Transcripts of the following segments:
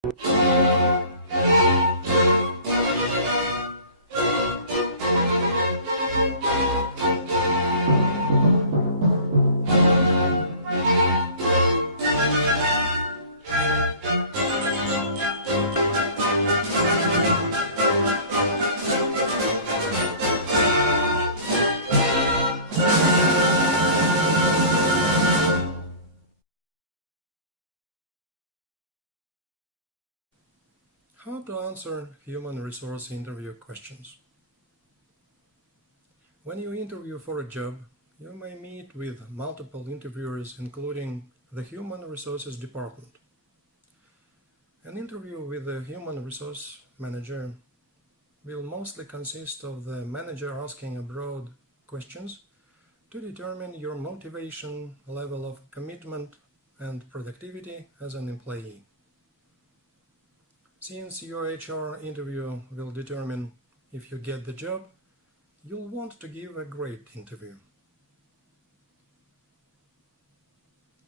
How to answer human resource interview questions. When you interview for a job, you may meet with multiple interviewers, including the human resources department. An interview with the human resource manager will mostly consist of the manager asking broad questions to determine your motivation, level of commitment, and productivity as an employee. Since your HR interview will determine if you get the job, you'll want to give a great interview.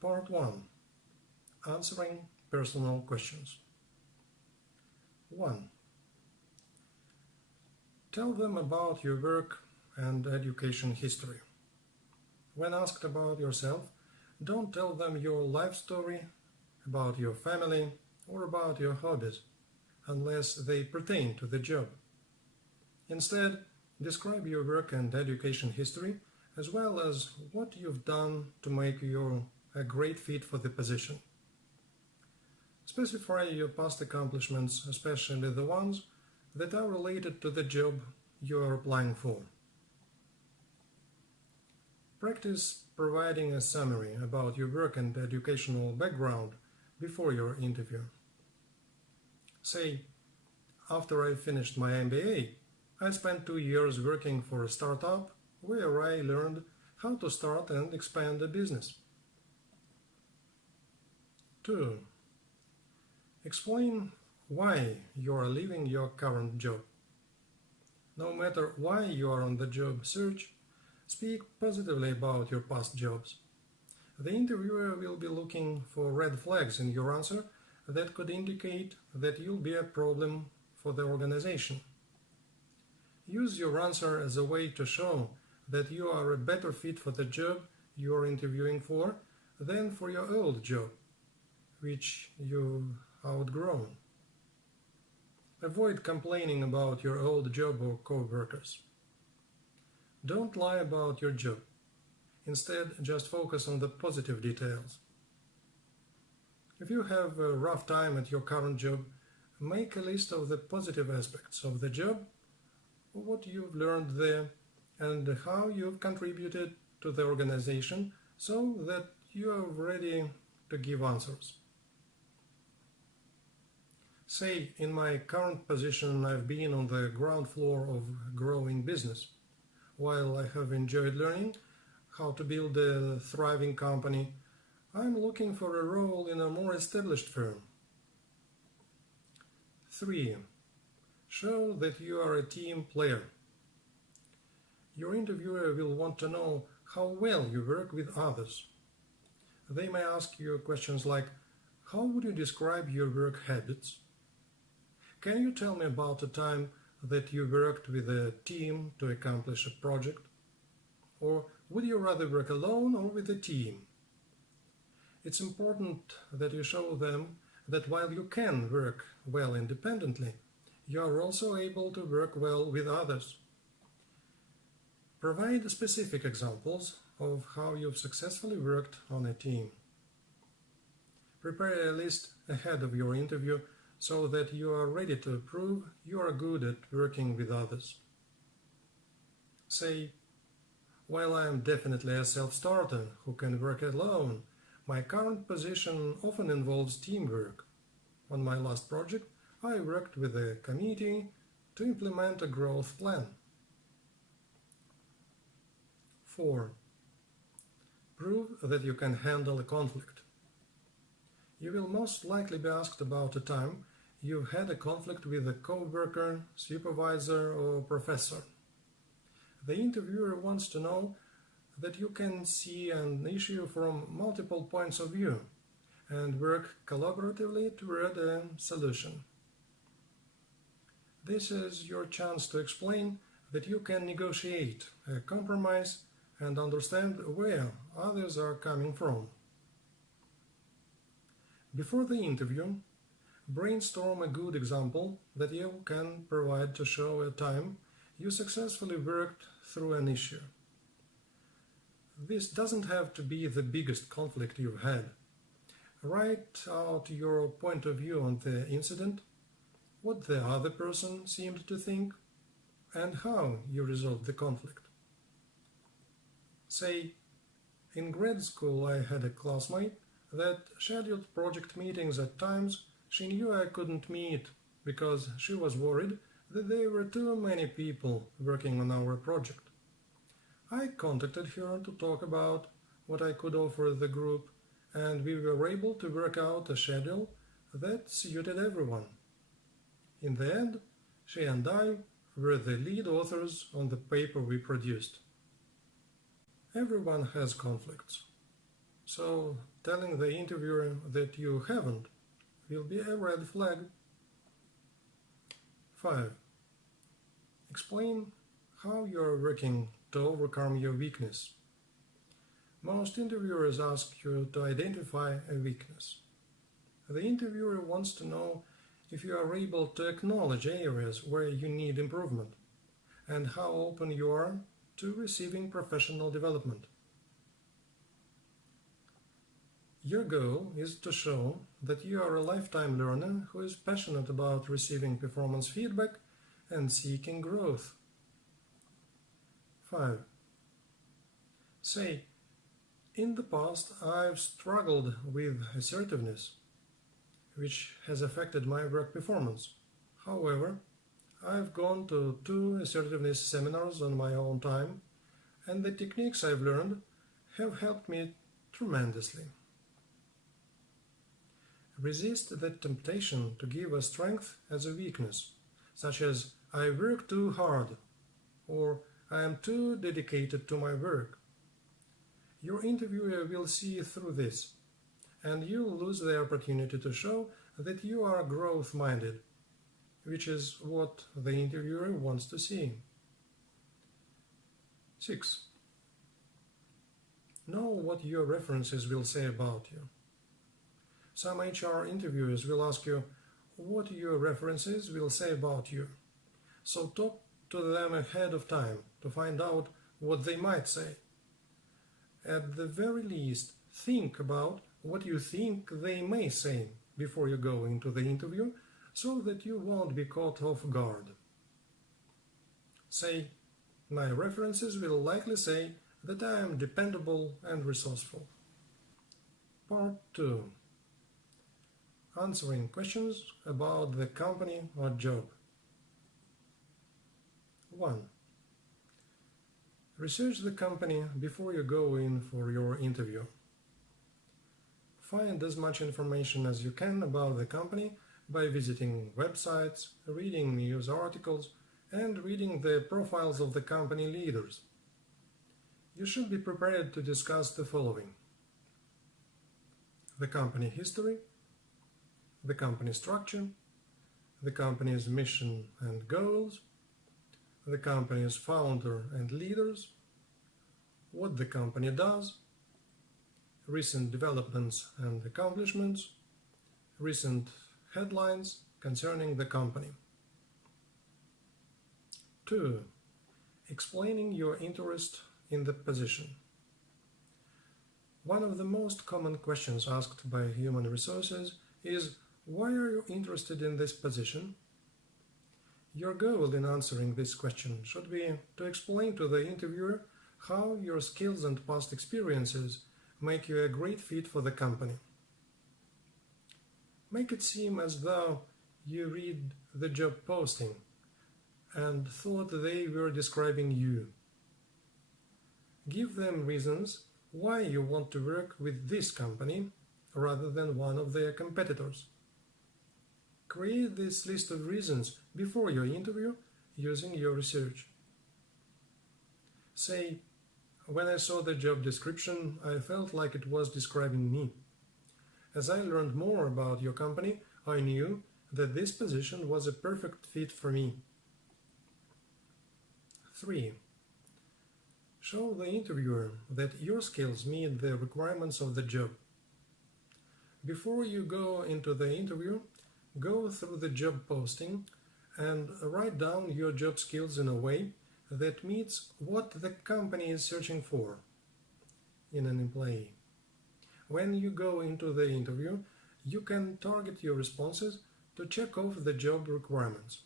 Part 1. Answering personal questions. 1. Tell them about your work and education history. When asked about yourself, don't tell them your life story, about your family, or about your hobbies, unless they pertain to the job. Instead, describe your work and education history, as well as what you've done to make you a great fit for the position. Specify your past accomplishments, especially the ones that are related to the job you are applying for. Practice providing a summary about your work and educational background before your interview. Say, after I finished my MBA, I spent 2 years working for a startup where I learned how to start and expand a business. 2. Explain why you are leaving your current job. No matter why you are on the job search, speak positively about your past jobs. The interviewer will be looking for red flags in your answer that could indicate that you'll be a problem for the organization. Use your answer as a way to show that you are a better fit for the job you are interviewing for than for your old job, which you've outgrown. Avoid complaining about your old job or co-workers. Don't lie about your job. Instead, just focus on the positive details. If you have a rough time at your current job, make a list of the positive aspects of the job, what you've learned there, and how you've contributed to the organization so that you are ready to give answers. Say, in my current position, I've been on the ground floor of a growing business. While I have enjoyed learning how to build a thriving company, I'm looking for a role in a more established firm. 3. Show that you are a team player. Your interviewer will want to know how well you work with others. They may ask you questions like, how would you describe your work habits? Can you tell me about a time that you worked with a team to accomplish a project? Or would you rather work alone or with a team? It's important that you show them that while you can work well independently, you are also able to work well with others. Provide specific examples of how you've successfully worked on a team. Prepare a list ahead of your interview so that you are ready to prove you are good at working with others. Say, while I am definitely a self-starter who can work alone, my current position often involves teamwork. On my last project, I worked with a committee to implement a growth plan. 4. Prove that you can handle a conflict. You will most likely be asked about a time you had a conflict with a co-worker, supervisor, or professor. The interviewer wants to know that you can see an issue from multiple points of view and work collaboratively toward a solution. This is your chance to explain that you can negotiate a compromise and understand where others are coming from. Before the interview, brainstorm a good example that you can provide to show a time you successfully worked through an issue. This doesn't have to be the biggest conflict you've had. Write out your point of view on the incident, what the other person seemed to think, and how you resolved the conflict. Say, in grad school I had a classmate that scheduled project meetings at times she knew I couldn't meet because she was worried that there were too many people working on our project. I contacted her to talk about what I could offer the group, and we were able to work out a schedule that suited everyone. In the end, she and I were the lead authors on the paper we produced. Everyone has conflicts, so telling the interviewer that you haven't will be a red flag. 5. Explain how you are working to overcome your weakness. Most interviewers ask you to identify a weakness. The interviewer wants to know if you are able to acknowledge areas where you need improvement and how open you are to receiving professional development. Your goal is to show that you are a lifetime learner who is passionate about receiving performance feedback and seeking growth. 5. Say, in the past I've struggled with assertiveness, which has affected my work performance. However, I've gone to 2 assertiveness seminars on my own time, and the techniques I've learned have helped me tremendously. Resist the temptation to give a strength as a weakness, such as I work too hard or I am too dedicated to my work. Your interviewer will see through this, and you'll lose the opportunity to show that you are growth-minded, which is what the interviewer wants to see. 6. Know what your references will say about you. Some HR interviewers will ask you what your references will say about you. So talk to them ahead of time to find out what they might say. At the very least, think about what you think they may say before you go into the interview so that you won't be caught off guard. Say, my references will likely say that I am dependable and resourceful. Part 2. Answering questions about the company or job. 1. Research the company before you go in for your interview. Find as much information as you can about the company by visiting websites, reading news articles, and reading the profiles of the company leaders. You should be prepared to discuss the following: the company history, the company structure, the company's mission and goals, the company's founder and leaders, what the company does, recent developments and accomplishments, recent headlines concerning the company. 2. Explaining your interest in the position. One of the most common questions asked by human resources is, why are you interested in this position? Your goal in answering this question should be to explain to the interviewer how your skills and past experiences make you a great fit for the company. Make it seem as though you read the job posting and thought they were describing you. Give them reasons why you want to work with this company rather than one of their competitors. Create this list of reasons before your interview using your research. Say, when I saw the job description, I felt like it was describing me. As I learned more about your company, I knew that this position was a perfect fit for me. 3. Show the interviewer that your skills meet the requirements of the job. Before you go into the interview, go through the job posting and write down your job skills in a way that meets what the company is searching for in an employee. When you go into the interview, you can target your responses to check off the job requirements.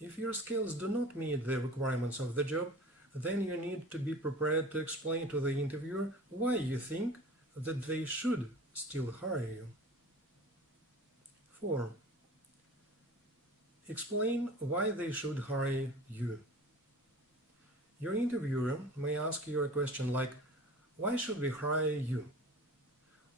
If your skills do not meet the requirements of the job, then you need to be prepared to explain to the interviewer why you think that they should still hire you. 4. Explain why they should hire you. Your interviewer may ask you a question like, why should we hire you?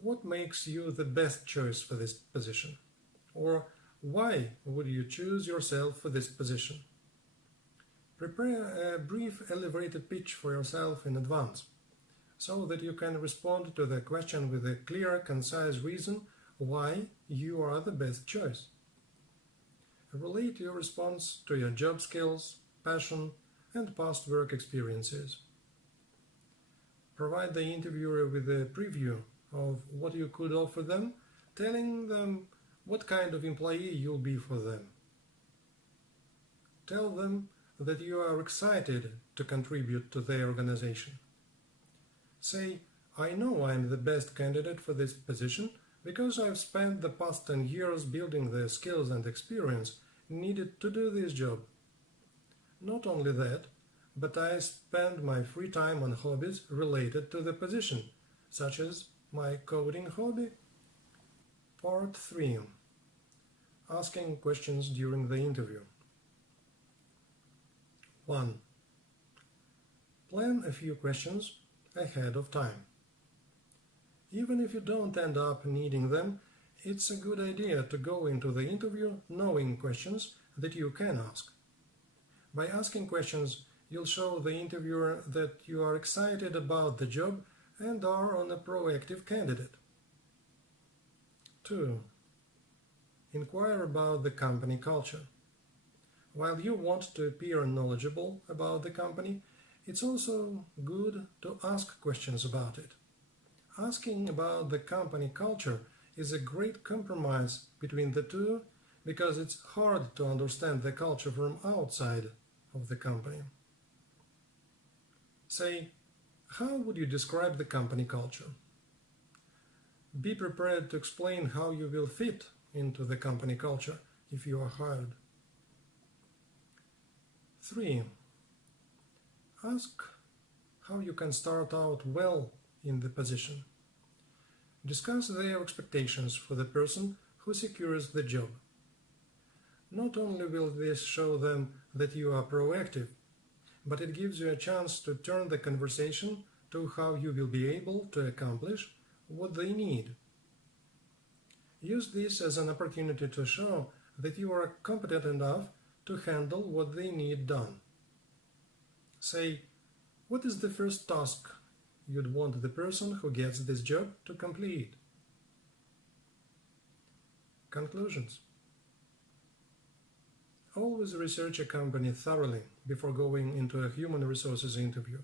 What makes you the best choice for this position? Or why would you choose yourself for this position? Prepare a brief elevated pitch for yourself in advance, so that you can respond to the question with a clear, concise reason why you are the best choice. Relate your response to your job skills, passion, and past work experiences. Provide the interviewer with a preview of what you could offer them, telling them what kind of employee you'll be for them. Tell them that you are excited to contribute to their organization. Say, I know I'm the best candidate for this position because I've spent the past 10 years building the skills and experience needed to do this job. Not only that, but I spend my free time on hobbies related to the position, such as my coding hobby. Part 3. Asking questions during the interview. 1. Plan a few questions ahead of time. Even if you don't end up needing them, it's a good idea to go into the interview knowing questions that you can ask. By asking questions, you'll show the interviewer that you are excited about the job and are a proactive candidate. 2. Inquire about the company culture. While you want to appear knowledgeable about the company, it's also good to ask questions about it. Asking about the company culture is a great compromise between the two because it's hard to understand the culture from outside of the company. Say, how would you describe the company culture? Be prepared to explain how you will fit into the company culture if you are hired. 3. Ask how you can start out well in the position. Discuss their expectations for the person who secures the job. Not only will this show them that you are proactive, but it gives you a chance to turn the conversation to how you will be able to accomplish what they need. Use this as an opportunity to show that you are competent enough to handle what they need done. Say, what is the first task you'd want the person who gets this job to complete? Conclusions. Always research a company thoroughly before going into a human resources interview.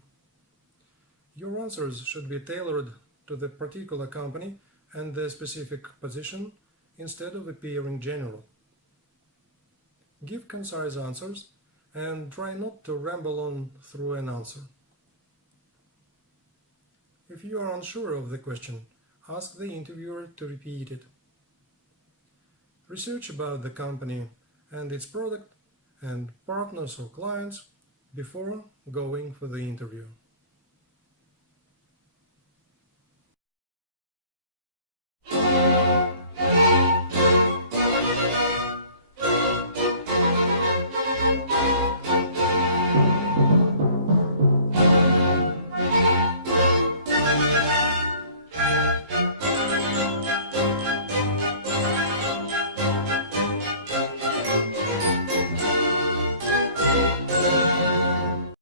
Your answers should be tailored to the particular company and the specific position instead of appearing general. Give concise answers and try not to ramble on through an answer. If you are unsure of the question, ask the interviewer to repeat it. Research about the company and its product and partners or clients before going for the interview.